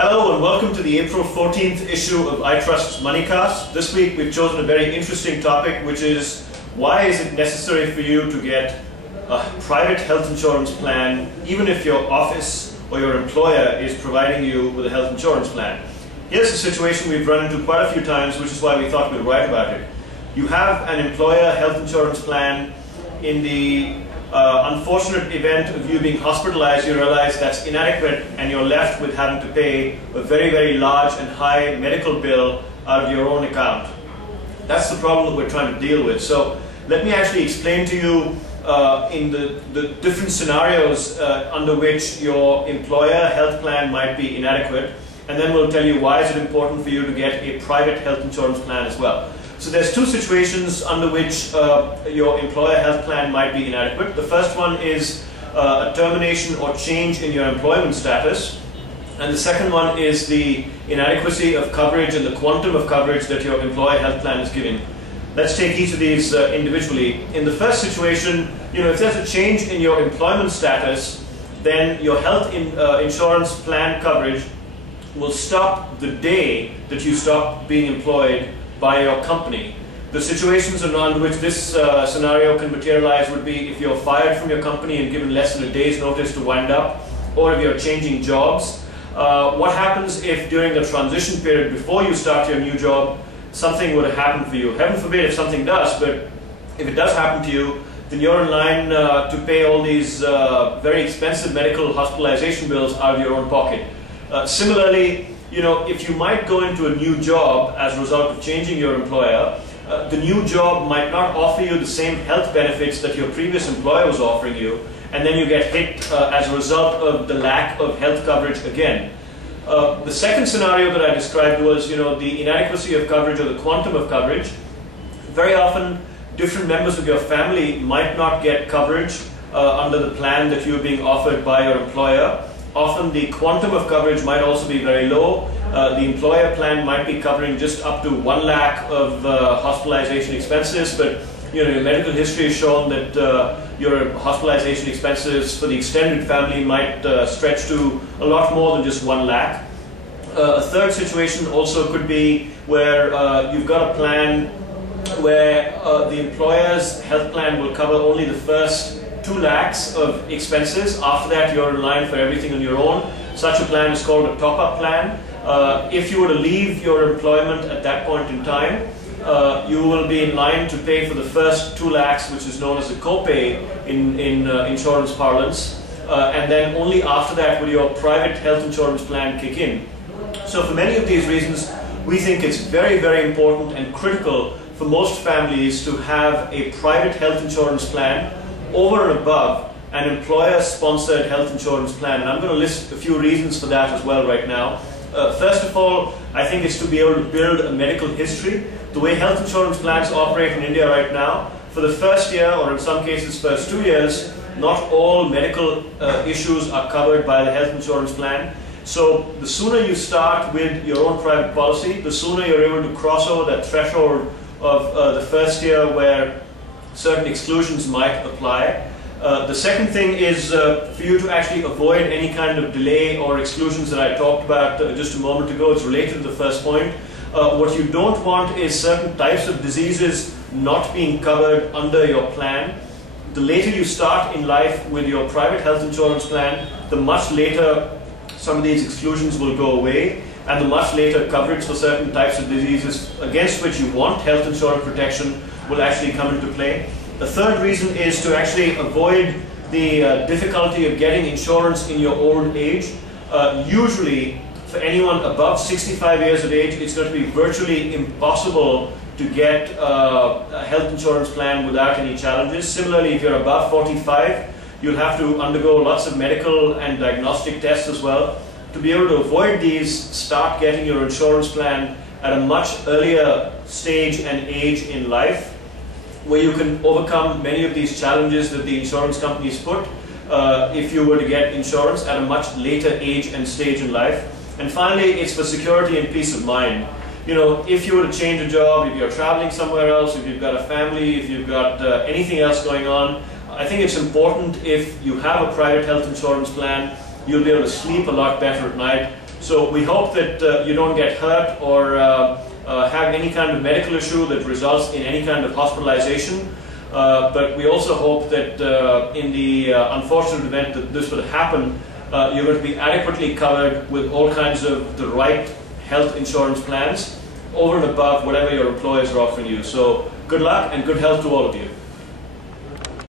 Hello and welcome to the April 14th issue of iTrust's Moneycast. This week we've chosen a very interesting topic, which is why is it necessary for you to get a private health insurance plan even if your office or your employer is providing you with a health insurance plan. Here's a situation we've run into quite a few times, which is why we thought we'd write about it. You have an employer health insurance plan. In the unfortunate event of you being hospitalized, you realize that's inadequate and you're left with having to pay a very, very large and high medical bill out of your own account. That's the problem that we're trying to deal with. So let me actually explain to you in the different scenarios under which your employer health plan might be inadequate, and then we'll tell you why is it important for you to get a private health insurance plan as well. So there's two situations under which your employer health plan might be inadequate. The first one is a termination or change in your employment status. And the second one is the inadequacy of coverage and the quantum of coverage that your employer health plan is giving. Let's take each of these individually. In the first situation, if there's a change in your employment status, then your health insurance plan coverage will stop the day that you stop being employed by your company. The situations under which this scenario can materialize would be if you're fired from your company and given less than a day's notice to wind up, or if you're changing jobs. What happens if during the transition period before you start your new job, something would have happened for you? Heaven forbid if something does, but if it does happen to you, then you're in line to pay all these very expensive medical hospitalization bills out of your own pocket. Similarly, if you might go into a new job as a result of changing your employer, the new job might not offer you the same health benefits that your previous employer was offering you, and then you get hit as a result of the lack of health coverage again. The second scenario that I described was, the inadequacy of coverage or the quantum of coverage. Very often, different members of your family might not get coverage under the plan that you're being offered by your employer. Often the quantum of coverage might also be very low. The employer plan might be covering just up to 1 lakh of hospitalization expenses, but your medical history has shown that your hospitalization expenses for the extended family might stretch to a lot more than just 1 lakh. A third situation also could be where you've got a plan where the employer's health plan will cover only the first 2 lakhs of expenses. After that, you're in line for everything on your own. Such a plan is called a top-up plan. If you were to leave your employment at that point in time, you will be in line to pay for the first 2 lakhs, which is known as a copay in insurance parlance. And then only after that will your private health insurance plan kick in. So for many of these reasons, we think it's very, very important and critical for most families to have a private health insurance plan over and above an employer-sponsored health insurance plan. And I'm going to list a few reasons for that as well right now. First of all, I think it's to be able to build a medical history. The way health insurance plans operate in India right now, for the first year, or in some cases first 2 years, not all medical issues are covered by the health insurance plan. So the sooner you start with your own private policy, the sooner you're able to cross over that threshold of the first year where certain exclusions might apply. The second thing is for you to actually avoid any kind of delay or exclusions that I talked about just a moment ago. It's related to the first point. What you don't want is certain types of diseases not being covered under your plan. The later you start in life with your private health insurance plan, the much later some of these exclusions will go away, and the much later coverage for certain types of diseases against which you want health insurance protection will actually come into play. The third reason is to actually avoid the difficulty of getting insurance in your old age. Usually, for anyone above 65 years of age, it's going to be virtually impossible to get a health insurance plan without any challenges. Similarly, if you're above 45, you'll have to undergo lots of medical and diagnostic tests as well. To be able to avoid these, start getting your insurance plan at a much earlier stage and age in life, where you can overcome many of these challenges that the insurance companies put if you were to get insurance at a much later age and stage in life. And finally, it's for security and peace of mind. If you were to change a job, if you're traveling somewhere else, if you've got a family, if you've got anything else going on, I think it's important if you have a private health insurance plan, you'll be able to sleep a lot better at night. So we hope that you don't get hurt or have any kind of medical issue that results in any kind of hospitalization. But we also hope that in the unfortunate event that this would happen, you're going to be adequately covered with all kinds of the right health insurance plans over and above whatever your employers are offering you. So good luck and good health to all of you.